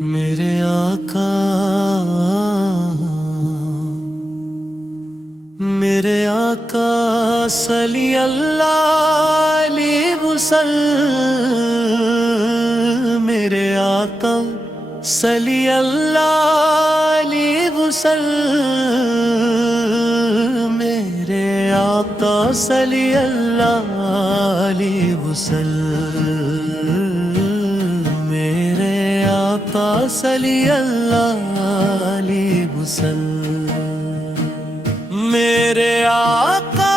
میرے آقا صلی اللہ علیہ وسلم، میرے آقا صلی اللہ علیہ وسلم، میرے آقا صلی اللہ علیہ وسلم، میرے آقا صلی اللہ علیہ وسلم، میرے آقا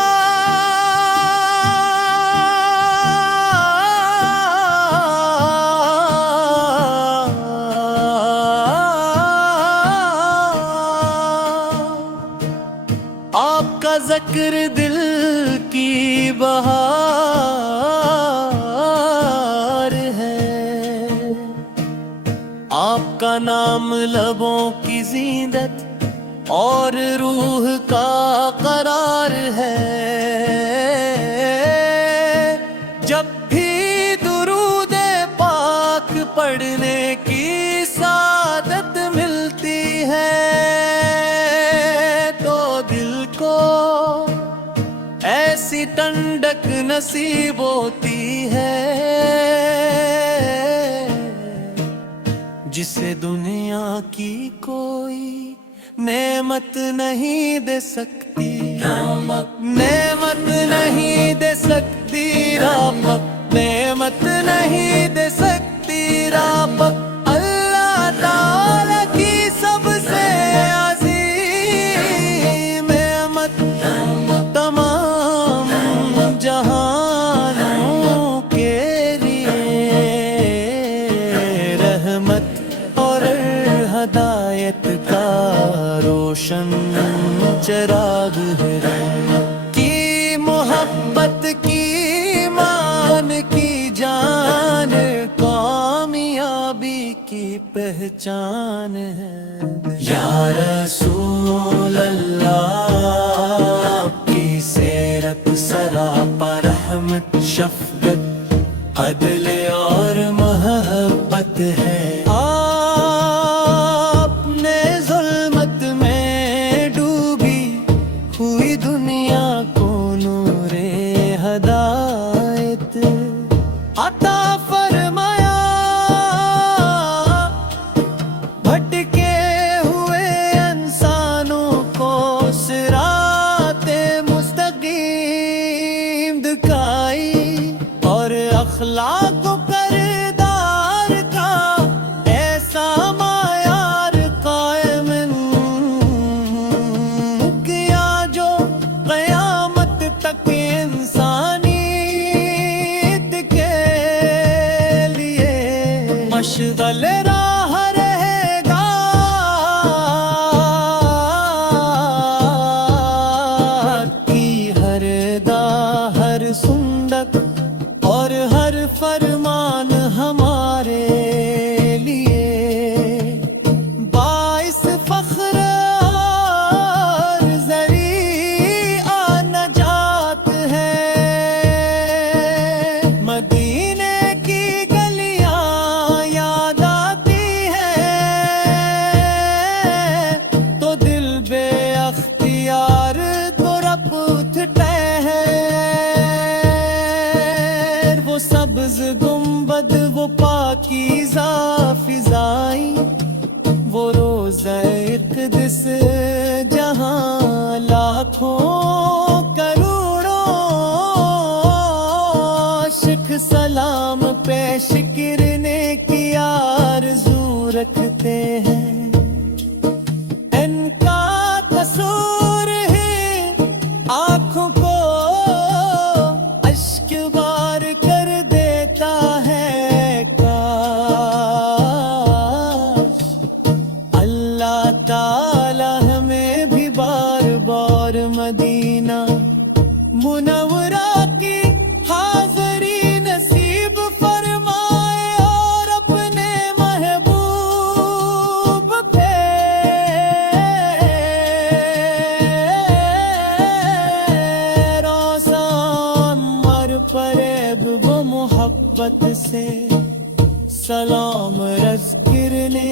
آپ کا ذکر دل کی بہار ہے، آپ کا نام لبوں کی زینت اور روح کا قرار ہے، جب بھی درود پاک پڑھنے کی سعادت ملتی ہے تو دل کو ایسی ٹھنڈک نصیب ہوتی ہے جسے دنیا کی کوئی نعمت نہیں دے سکتی، نعمت نہیں دے سکتی، نعمت نہیں دے سکتی، اللہ تعالی کی سب سے عظیم نعمت، تمام جہانوں کے لیے رحمت اور ہدایت کا روشن چراغ ہے، کی محبت کی ایمان کی جان کامیابی کی پہچان ہے، یا رسول اللہ کی سیرت سراپا رحمت شفقت عدل اور محبت ہے، ہدایت عطا فرمایا، بھٹکے ہوئے انسانوں کو صراط مستقیم دکھائی، اور اخلاق و کردار کا ایسا معیار قائم کیا جو قیامت تک مشغل راہ رہے گا، کی ہر دا ہر سندک اور ہر فرمان ہمارے لیے باعث فخر اور ذریعہ نجات ہے، مدینے کی وہ سبز گنبد، وہ پاکیزہ فضائیں، وہ روضہ اقدس جہاں لاکھوں کروڑوں عاشق سلام پیش کرنے کی آرزو رکھتے ہیں، ان کا تصور ہی آنکھوں کو مدینہ منورہ کی حاضری نصیب فرمائے اور اپنے محبوب پہ روزان مر فریب و محبت سے سلام رز کرنے